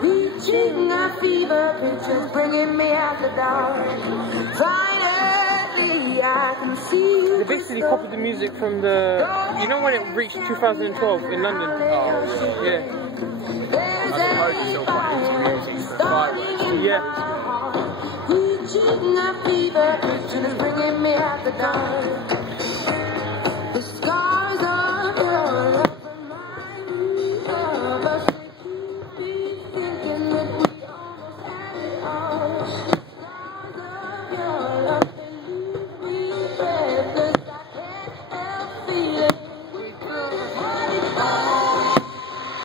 Reaching a fever pitch is bringing me out the dark. Finally, I can see you. They basically copied the music from the. You know when it reached 2012 in London? Oh, yeah. I suppose it's still quite into music for fireworks. Yeah. Reaching a fever pitch is bringing me out the dark.